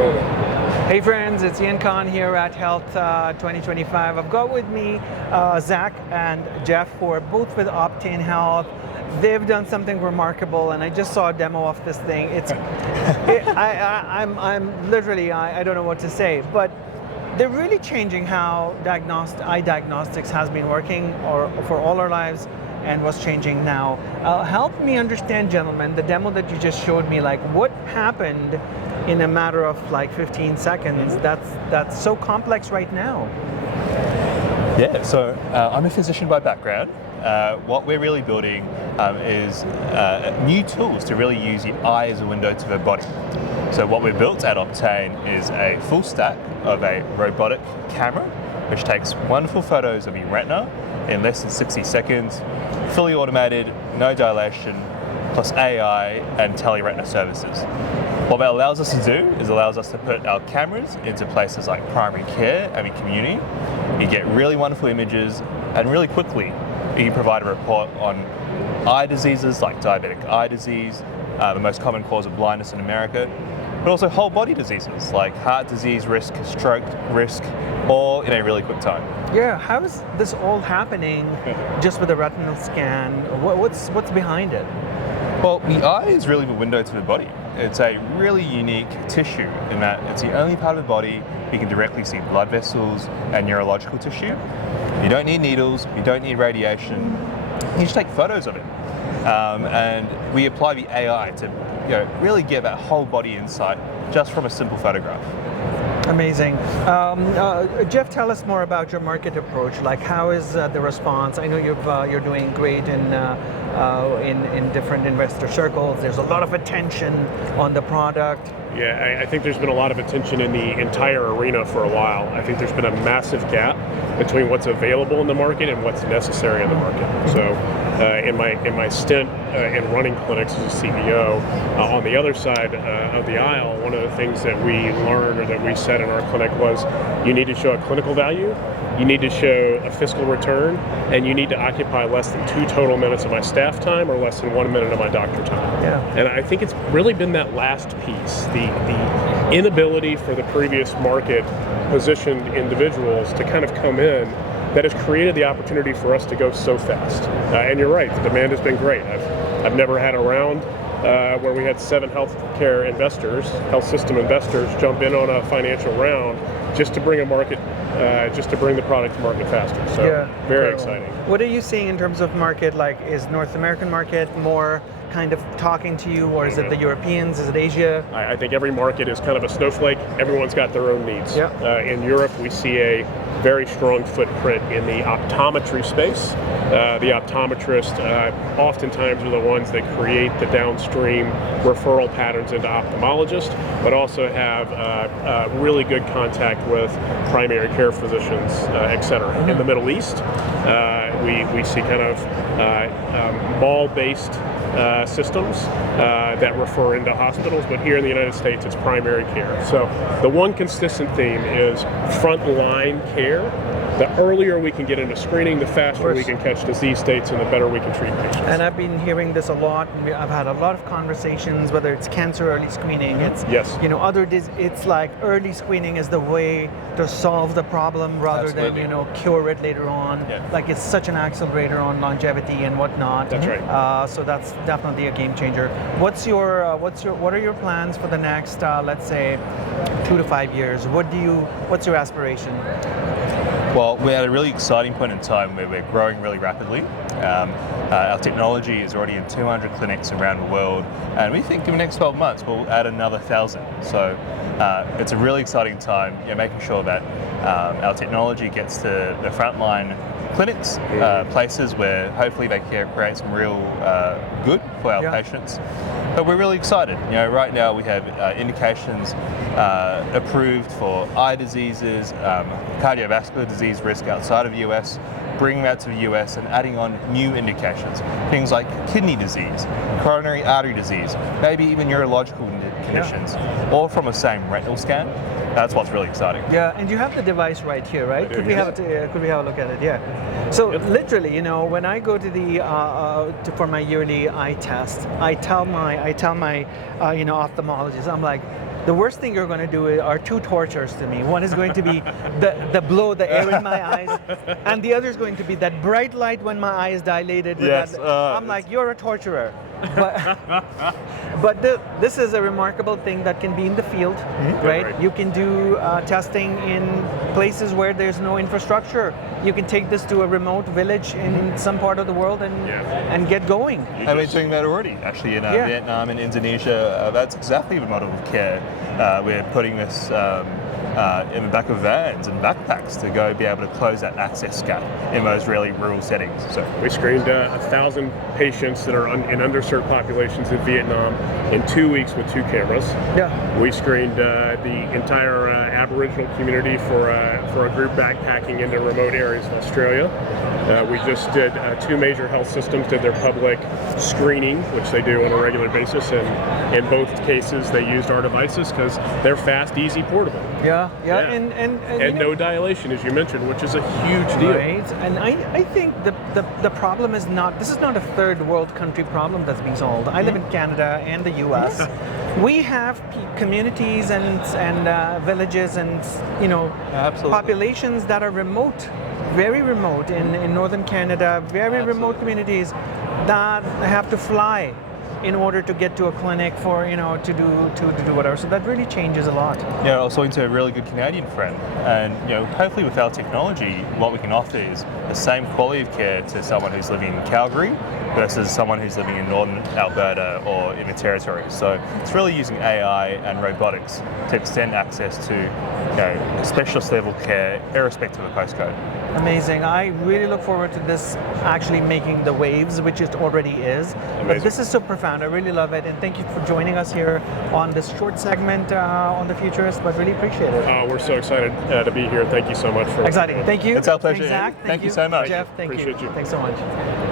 Hey friends, it's Ian Khan here at Health 2025. I've got with me Zach and Jeff, who are both with Optain Health. They've done something remarkable, and I just saw a demo of this thing. I'm literally, I don't know what to say, but they're really changing how eye diagnostics has been working for all our lives and what's changing now. Help me understand, gentlemen, the demo that you just showed me, like what happened in a matter of like 15 seconds that's so complex right now. Yeah, so I'm a physician by background. What we're really building is new tools to really use the eye as a window to the body. So what we've built at Optain is a full stack of a robotic camera, which takes wonderful photos of your retina in less than 60 seconds, fully automated, no dilation, plus AI and tele-retina services. What that allows us to do is allows us to put our cameras into places like primary care and in community. You get really wonderful images, and really quickly you can provide a report on eye diseases like diabetic eye disease, the most common cause of blindness in America, but also whole body diseases like heart disease risk, stroke risk, all in a really quick time. Yeah, how is this all happening just with a retinal scan? What's behind it? Well, the eye is really the window to the body. It's a really unique tissue in that it's the only part of the body you can directly see blood vessels and neurological tissue. You don't need needles, you don't need radiation, you just take photos of it. And we apply the AI to really get that whole body insight just from a simple photograph. Amazing. Jeff, tell us more about your market approach. Like, how is the response? I know you're doing great in different investor circles. There's a lot of attention on the product. Yeah, I think there's been a lot of attention in the entire arena for a while. I think there's been a massive gap between what's available in the market and what's necessary in the market. So in my stint in running clinics as a CEO, on the other side of the aisle, one of the things that we learned or that we said in our clinic was you need to show a clinical value, you need to show a fiscal return, and you need to occupy less than 2 total minutes of my staff time or less than 1 minute of my doctor time. Yeah. And I think it's really been that last piece, the inability for the previous market positioned individuals to kind of come in, that has created the opportunity for us to go so fast. And you're right, the demand has been great. I've never had a round where we had 7 healthcare investors, health system investors, jump in on a financial round just to bring the product to market faster. So yeah, very exciting. What are you seeing in terms of market? Like, is North American market more kind of talking to you, or is it the Europeans? Is it Asia? I think every market is kind of a snowflake. Everyone's got their own needs. Yeah. In Europe, we see a very strong footprint in the optometry space. The optometrists oftentimes are the ones that create the downstream referral patterns into ophthalmologists, but also have really good contact with primary care physicians, et cetera. In the Middle East, we see kind of mall-based systems that refer into hospitals, but here in the United States it's primary care. So the one consistent theme is frontline care. The earlier we can get into screening, the faster we can catch disease states and the better we can treat patients. And I've been hearing this a lot. I've had a lot of conversations, whether it's cancer early screening, it's it's like early screening is the way to solve the problem rather than cure it later on. Yeah. Like, it's such an accelerator on longevity and whatnot. That's right. So that's definitely a game changer. What are your plans for the next let's say 2 to 5 years? What's your aspiration? Well, we're at a really exciting point in time where we're growing really rapidly. Our technology is already in 200 clinics around the world, and we think in the next 12 months we'll add another 1,000. So it's a really exciting time, making sure that our technology gets to the frontline clinics, places where hopefully they can create some real good for our patients. But we're really excited. Right now we have indications approved for eye diseases, cardiovascular disease risk outside of the US, bringing that to the US and adding on new indications, things like kidney disease, coronary artery disease, maybe even neurological conditions, all from the same retinal scan. That's what's really exciting. Yeah, and you have the device right here, right? Could we have a look at it? Yeah. So literally, when I go to the for my yearly eye test, I tell my ophthalmologist, I'm like, the worst thing you're going to do are two tortures to me. One is going to be the blow the air in my eyes, and the other is going to be that bright light when my eye is dilated. With Yes, that, I'm like, you're a torturer. But this is a remarkable thing that can be in the field, right? Right. You can do testing in places where there's no infrastructure. You can take this to a remote village in some part of the world and get going. And we're doing that already, actually, in Vietnam and Indonesia. That's exactly the model of care. We're putting this in the back of vans and backpacks to go be able to close that access gap in those really rural settings. So We screened 1,000 patients that are in underserved populations in Vietnam in 2 weeks with 2 cameras. Yeah. We screened the entire Aboriginal community for a group backpacking into remote areas of Australia. We just did 2 major health systems did their public screening, which they do on a regular basis, and in both cases they used our devices because they're fast, easy, portable. Yeah. And you know, no dilation, as you mentioned, which is a huge deal. right. And I think the problem is not, this is not a third world country problem that's being solved. I live in Canada and the US. We have communities and villages and Absolutely. populations that are remote, very remote in northern Canada, very remote communities that have to fly in order to get to a clinic for to do whatever. So that really changes a lot. yeah, I was talking to a really good Canadian friend, and hopefully with our technology, what we can offer is the same quality of care to someone who's living in Calgary versus someone who's living in northern Alberta or in the territory. So it's really using AI and robotics to extend access to specialist level care irrespective of postcode. Amazing. I really look forward to this actually making the waves, which it already is. But Amazing. this is so profound. I really love it. And thank you for joining us here on this short segment on The Futurist, but really appreciate it. We're so excited to be here. Thank you so much for Exciting. Thank you. It's our pleasure. Thanks, Zach. Thank you so much. Jeff, thank Appreciate you. Thanks so much.